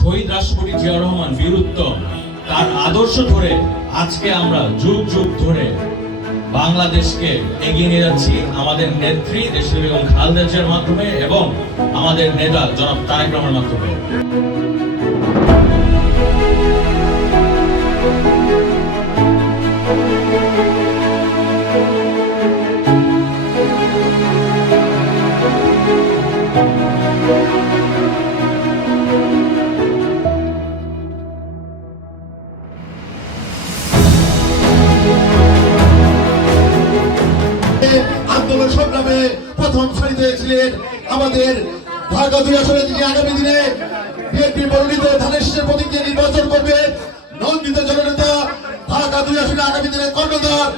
শহীদ রাষ্ট্রপতি জিয়াউর রহমান বীরুত্তম, তার আদর্শ ধরে আজকে আমরা যুগ যুগ ধরে বাংলাদেশকে এগিয়ে নিয়ে যাচ্ছি আমাদের নেত্রী দেশি বেগম খালেদা জিয়ার মাধ্যমে এবং আমাদের নেতা জনাব তারেক রহমানের মাধ্যমে। আন্দোলন সংগ্রামে প্রথম সারিতে ছিলেন আমাদের ঢাকা ২ আসনে, যিনি আগামী দিনে বিএনপি মনোনীত ধানের শীষের প্রতীক দিয়ে নির্বাচন করবে নন্দিত জননেতা, ঢাকা ২ আসনে আগামী দিনে কর্ণধার,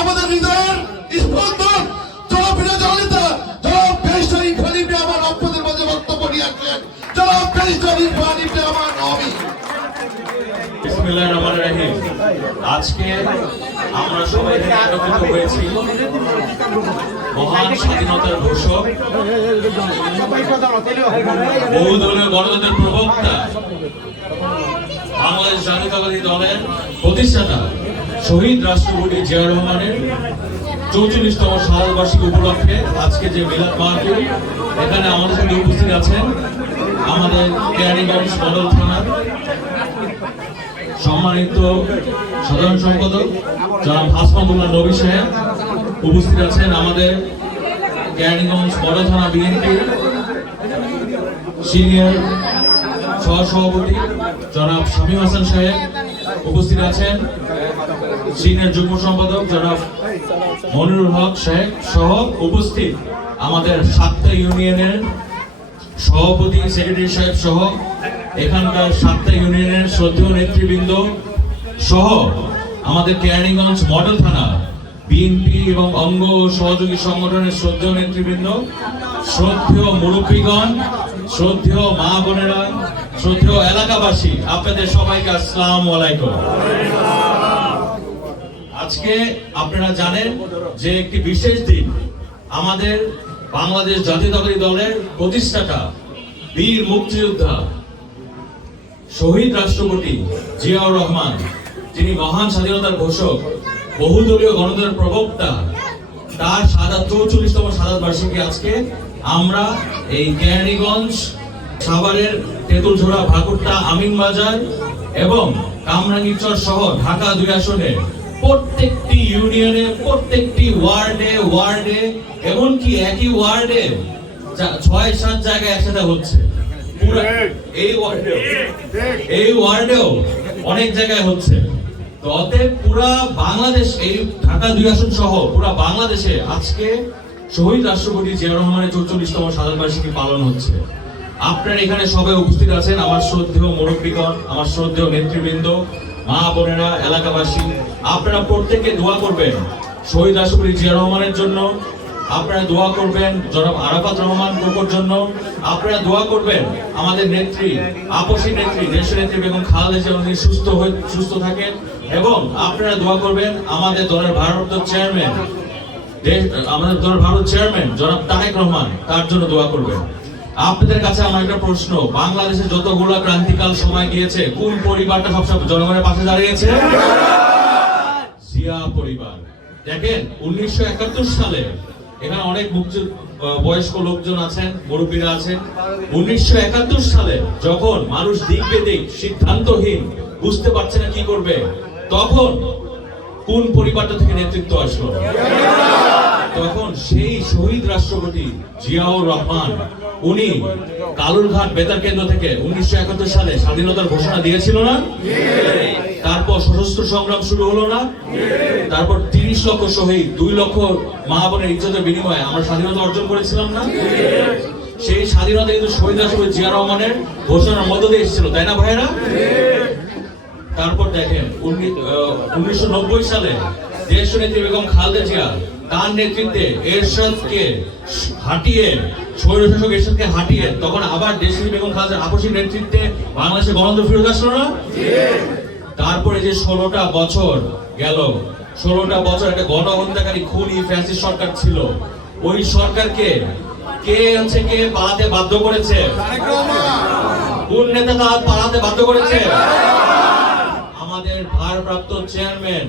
আমাদের হৃদয়ের স্পন্দন জনপ্রিয় জননেতা জনাব ব্যারিস্টার ইরফান ইবনে আমার আপনাদের মাঝে বক্তব্য নিয়ে আসছেন। জনাব ব্যারিস্টার ইরফান ইবনে আমার নবী। বিসমিল্লাহির রহমানির রহিম। আজকে আমরা সবাই এখানে একত্রিত হয়েছি মহান স্বাধীনতার ঘোষক, বহুদলীয় গণতন্ত্রের প্রবক্তা, বাংলাদেশ জাতীয়তাবাদী দলের প্রতিষ্ঠাতা শহীদ রাষ্ট্রপতি জিয়াউর রহমানের ৪৪তম শাহাদাত বার্ষিকী উপলক্ষে আজকে যে মিলাদ মাহফিল, এখানে আমাদের সাথে উপস্থিত আছেন আমাদের কেরানীগঞ্জ মডেল থানার সম্মানিত সাধারণ সম্পাদক জনাব হাসনাতুল্লাহ নবী সাহেব, উপস্থিত আছেন আমাদের কেরানীগঞ্জ মডেল থানা বিএনপির সিনিয়র সহসভাপতি জনাব শামীম হাসান সাহেব, উপস্থিত আছেন সিনিয়র যুগ্ম সম্পাদক জনাব মনিরুল হক সাহেব সহ উপস্থিত আমাদের ৭টা ইউনিয়নের সভাপতি সেক্রেটারি সাহেব সহ এখানকার ৭টা ইউনিয়নের শ্রদ্ধেয় নেতৃবৃন্দ সহ আমাদের কেরানীগঞ্জ মডেল থানা বিএনপি এবং অঙ্গ ও সহযোগী সংগঠনের শ্রদ্ধেয় নেতৃবৃন্দ, শ্রদ্ধেয় মুরব্বীগণ, শ্রদ্ধেয় মা বোনেরা, শ্রদ্ধেয় এলাকাবাসী, আপনাদের সবাইকে আসসালামু আলাইকুম। আজকে আপনারা জানেন যে একটি বিশেষ দিন, আমাদের বাংলাদেশ জাতীয়তাবাদী দলের প্রতিষ্ঠাতা, বীর মুক্তিযোদ্ধা, শহীদ রাষ্ট্রপতি জিয়াউর রহমান, যিনি মহান স্বাধীনতার ঘোষক, বহুদলীয় গণতন্ত্রের প্রবক্তা, তার ৪৪তম শাহাদাত বার্ষিকী আজকে আমরা এই কেরানীগঞ্জ, সাভারের তেঁতুলঝোড়া, ভাকুরটা, আমিনবাজার এবং কামরাঙ্গীরচর সহ ঢাকা ২ আসনে প্রত্যেকটি ইউনিয়নে, প্রত্যেকটি ওয়ার্ডে এমনকি একই ওয়ার্ডে ৬-৭ জায়গায় একসাথে হচ্ছে। এই ওয়ার্ডেও অনেক জায়গায় হচ্ছে। তো অতএব পুরা বাংলাদেশ, এই ঢাকা ২ আসন সহ পুরা বাংলাদেশে আজকে শহীদ রাষ্ট্রপতি জিয়াউর রহমানের ৪৪তম শাহাদাত বার্ষিকী পালন হচ্ছে। আপনারা এখানে সবাই উপস্থিত আছেন, আমার শ্রদ্ধেয় মুরব্বীগণ, আমার শ্রদ্ধেয় নেতৃবৃন্দ, মা বোনেরা, এলাকাবাসী, আপনারা প্রত্যেকে দোয়া করবেন শহীদ রাষ্ট্রপতি জিয়াউর রহমানের জন্য, আপনারা দোয়া করবেন জনাব আরাফাত রহমান কোকোর জন্য, আপনারা দোয়া করবেন আমাদের নেত্রী, আপসী নেত্রী, দেশের নেত্রী বেগম খালেদা জিয়া উনি সুস্থ থাকেন, এবং আপনারা দোয়া করবেন আমাদের দলের ভারপ্রাপ্ত চেয়ারম্যান, আমাদের দলের ভারত চেয়ারম্যান জনাব তারেক রহমান, তার জন্য দোয়া করবেন। আপনাদের কাছে আমার একটা প্রশ্ন, বাংলাদেশে যতগুলো ক্রান্তিকাল সময় গিয়েছে, কোন পরিবারটা সবসময় জনগণের পাশে দাঁড়িয়েছে? জিয়া পরিবার। দেখেন ১৯৭১ সালে এখানে অনেক বয়স্ক লোকজন আছেন, মুরব্বীরা আছেন। ১৯৭১ সালে যখন মানুষ দিক বেদিক সিদ্ধান্তহীন, বুঝতে পারছে না কি করবে, তখন কোন পরিবারটা থেকে নেতৃত্ব আসলো? তখন সেই শহীদ রাষ্ট্রপতি জিয়াউর রহমান, উনি কালুরঘাট বেতার কেন্দ্র থেকে ১৯৭১ সালে স্বাধীনতার ঘোষণা দিয়েছিল না? তারপর সশস্ত্র সংগ্রাম শুরু হলো না? তারপর ৩০ লক্ষ শহীদ, ২ লক্ষ মা বোনের ইজ্জতের বিনিময়ে আমরা স্বাধীনতা অর্জন করেছিলাম না? সেই স্বাধীনতা কিন্তু শহীদ রাষ্ট্রপতি জিয়া রহমানের ঘোষণার মধ্য দিয়ে এসেছিল, তাই না ভাইয়েরা? তারপর দেখেন ১৯৯০ সালে দেশনেত্রী বেগম খালেদা জিয়া তার নেতৃত্বে এরশাদকে হাঁটিয়ে, স্বৈরশাসক এরশাদকে হাঁটিয়ে, তখন আবার দেশনেত্রী বেগম খালেদার আপসী নেতৃত্বে বাংলাদেশে গণতন্ত্র ফিরে আসলো না? তারপরে যে ১৬টা বছর গেল, ১৬টা বছর একটা গণহত্যাকারী খুনি ফ্যাসিস্ট সরকার ছিল, ওই সরকারকে কে পালাতে বাধ্য করেছে? কোন নেতা তা পালাতে বাধ্য করেছে? আমাদের ভারপ্রাপ্ত চেয়ারম্যান,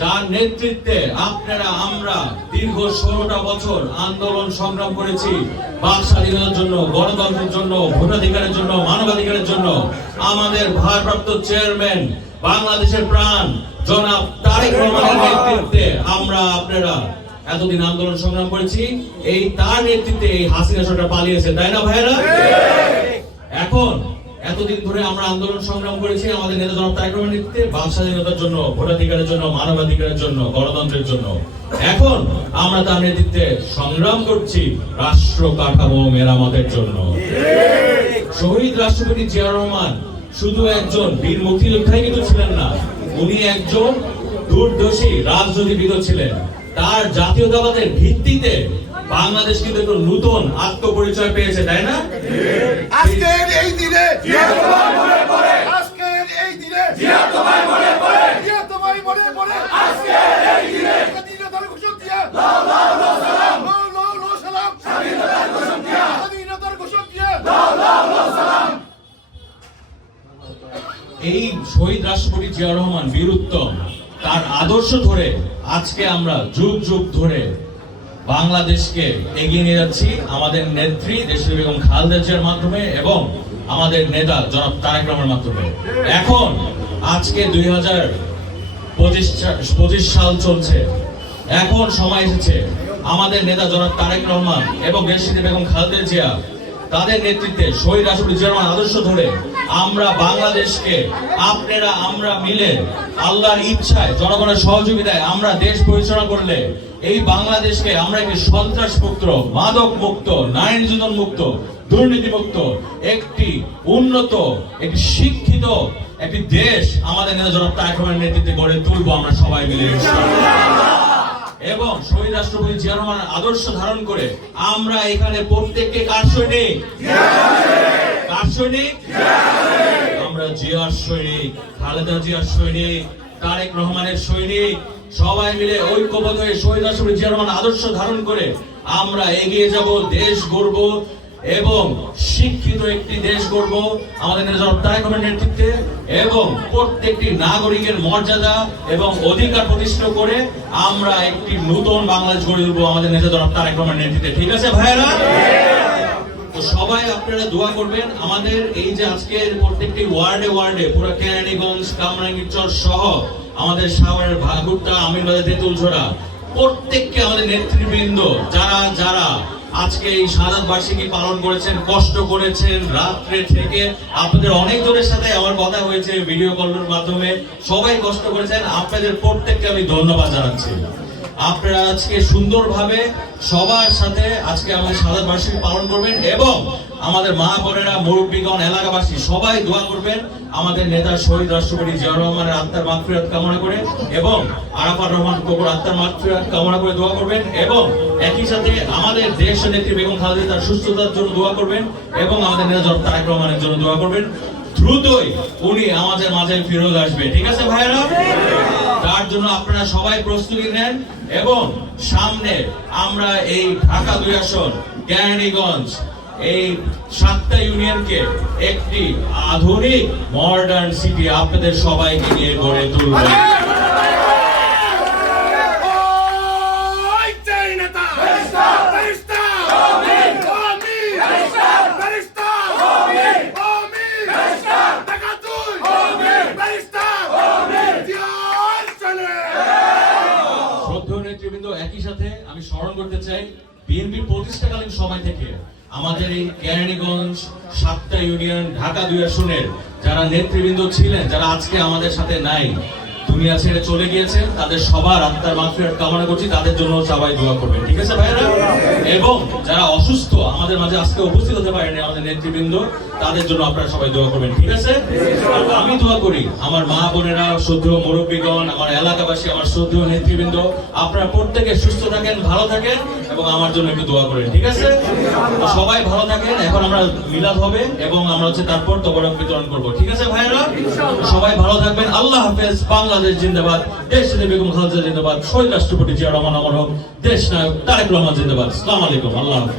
যার নেতৃত্বে আপনারা আমরা দীর্ঘ 16টা বছর আন্দোলন সংগ্রাম করেছি বাক স্বাধীনতার জন্য, গণতন্ত্রের জন্য, ভোটাধিকারের জন্য, মানবাধিকারের জন্য। আমাদের ভারপ্রাপ্ত চেয়ারম্যান, বাংলাদেশের প্রাণ জনাব তারেক রহমানের নেতৃত্বে আমরা আপনারা এতদিন আন্দোলন সংগ্রাম করেছি। এই তার নেতৃত্বে এই হাসিনা সরকার পালিয়েছে, তাই না ভাইরা? এখন এতদিন ধরে আমরা আন্দোলন সংগ্রাম করেছি আমাদের নেতা জনাব তারেক রহমানের নেতৃত্বে বাক স্বাধীনতার জন্য, ভোটাধিকারের জন্য, মানবাধিকারের জন্য, গণতন্ত্রের জন্য। এখন আমরা তার নেতৃত্বে সংগ্রাম করছি রাষ্ট্র কাঠামো মেরামতের জন্য। শহীদ রাষ্ট্রপতি জিয়াউর রহমান শুধু একজন বীর মুক্তিযোদ্ধাই কিন্তু ছিলেন না, উনি একজন দূরদর্শী রাজনীতিবিদ ছিলেন। তার জাতীয়তাবাদের ভিত্তিতে বাংলাদেশ কিন্তু একটু নতুন আত্মপরিচয় পেয়েছে, তাই না? আজকের এই দিনে আজকের এই দিনে তোমায় মনে পড়ে আজকের এই দিনে স্বাধীনতার ঘোষক দিয়া লাও লাও লাও সালাম লাও লাও লাও সালাম স্বাধীনতার ঘোষক দিয়া লাও লাও লাও সালাম। এই শহীদ রাষ্ট্রপতি জিয়াউর রহমান বীর উত্তম, তার আদর্শ ধরে আজকে আমরা যুগ যুগ ধরে বাংলাদেশকে এগিয়ে নিয়ে যাচ্ছি আমাদের নেত্রী দেশনেত্রী বেগম খালেদা জিয়ার মাধ্যমে এবং আমাদের নেতা জনাব তারেক রহমানের মাধ্যমে। এখন আজকে 2025 সাল চলছে, এখন সময় এসেছে আমাদের নেতা জনাব তারেক রহমান এবং দেশনেত্রী বেগম খালেদা জিয়া তাদের নেতৃত্বে শহীদ রাষ্ট্রপতি জিয়াউর রহমান আদর্শ ধরে আমরা বাংলাদেশকে আপনারা আমরা মিলে আল্লাহর ইচ্ছায় জনগণের সহযোগিতায় আমরা দেশ পরিচালনা করলে এই বাংলাদেশকে আমরা একটি সন্ত্রাস মুক্ত, মাদক মুক্ত, নারী নির্যাতন মুক্ত, দুর্নীতি মুক্ত একটি উন্নত, একটি শিক্ষিত একটি দেশ আমাদের নেতা জনাব তারেক রহমানের নেতৃত্বে গড়ে তুলবো আমরা সবাই মিলে এবং শহীদ রাষ্ট্রপতি জিয়াউর রহমানের আদর্শ ধারণ করে আমরা এখানে প্রত্যেককে কার সৈনিক? আমরা জিয়ার সৈনিক, খালেদা জিয়ার সৈনিক, তারেক রহমানের সৈনিক। সবাই মিলে ঐক্যবদ্ধ হয়ে শহীদ রাষ্ট্রপতি জিয়াউর রহমান আদর্শ ধারণ করে আমরা এগিয়ে যাব, দেশ গড়ব এবং শিক্ষিত একটি দেশ গড়ব আমাদের নেতা জনাব তারেক রহমানের নেতৃত্বে এবং প্রত্যেকটি নাগরিকের মর্যাদা এবং অধিকার প্রতিষ্ঠা করে আমরা একটি নতুন বাংলাদেশ গড়ে তুলব আমাদের নেতা জনাব তারেক রহমানের নেতৃত্বে। ঠিক আছে ভাইয়েরা? তো সবাই আপনারা দোয়া করবেন আমাদের এই যে আজকে প্রত্যেকটি ওয়ার্ডে ওয়ার্ডে পুরো কেরানীগঞ্জ, কামরাঙ্গীরচর সহ আমাদের সাভারের ভাগুরটা, আমিনবাজার, তেঁতুলঝোড়া প্রত্যেককে আমাদের নেতৃবৃন্দ যারা যারা আজকে এই শাহাদাত বার্ষিকী পালন করেছেন, কষ্ট করেছেন রাত্রে থেকে, আপনাদের অনেকজনের সাথে আমার কথা হয়েছে ভিডিও কলের মাধ্যমে, সবাই কষ্ট করেছেন, আপনাদের প্রত্যেককে আমি ধন্যবাদ জানাচ্ছি। আপনারা আজকে সুন্দরভাবে সবার সাথে আজকে আমাদের শাহাদাত বার্ষিকী পালন করবেন এবং আমাদের মা বোনেরা, মুরব্বীগণ, এলাকাবাসী সবাই দোয়া করবেন আমাদের নেতা শহীদ রাষ্ট্রপতি জিয়াউর রহমানের আত্মার মাগফিরাত কামনা করে এবং আরাফাত রহমান কবুর আত্মার মাগফিরাত কামনা করে দোয়া করবেন এবং একই সাথে আমাদের দেশ নেত্রী বেগম খালেদা তার সুস্থতার জন্য দোয়া করবেন এবং আমাদের নেতা জনাব তারেক রহমানের জন্য দোয়া করবেন। দ্রুতই উনি আমাদের মাঝে ফিরত আসবে। ঠিক আছে ভাইয়েরা? তার জন্য আপনারা সবাই প্রস্তুতি নেন এবং সামনে আমরা এই ঢাকা 2 আসন, কেরানীগঞ্জ, এই 7টা ইউনিয়নকে একটি আধুনিক মডার্ন সিটি আপনাদের সবাইকে নিয়ে গড়ে তুলব। একই সাথে আমি স্মরণ করতে চাই বিএনপির প্রতিষ্ঠাকালীন সময় থেকে আমাদের এই কেরানীগঞ্জ, 7টা ইউনিয়ন, ঢাকা 2 আসনের যারা নেতৃবৃন্দ ছিলেন, যারা আজকে আমাদের সাথে নাই, দুনিয়া ছেড়ে চলে গিয়েছেন, তাদের সবার আত্মার মাগফিরাত কামনা করছি, তাদের জন্য সবাই দোয়া করবেন। ঠিক আছে ভাইরা? এবং যারা অসুস্থ আমাদের মাঝে আজকে উপস্থিত হতে পারেনি আমাদের নেতৃবৃন্দ, তাদের জন্য আপনারা সবাই দোয়া করবেন। ঠিক আছে? আমি দোয়া করি আমার মা বোনেরা, শ্রদ্ধেয় মুরব্বীগণ, আমার এলাকাবাসী, আমার শ্রদ্ধেয় নেতৃবৃন্দ, আপনারা প্রত্যেকে সুস্থ থাকেন, ভালো থাকেন এবং আমার জন্য একটু দোয়া করেন। ঠিক আছে? সবাই ভালো থাকেন। এখন আমরা মিলাদ হবে এবং আমরা তারপর তবরক বিতরণ করব। ঠিক আছে ভাইরা? সবাই ভালো থাকবেন। আল্লাহ হাফেজ। বাংলাদেশ জিন্দাবাদ, দেশনেত্রী বেগম খালেদা জিন্দাবাদ, শহীদ রাষ্ট্রপতি জিয়াউর রহমান অমর হোক, দেশ নায়ক তারেক রহমান জিন্দাবাদ। আসসালামু আলাইকুম। আল্লাহ হাফেজ।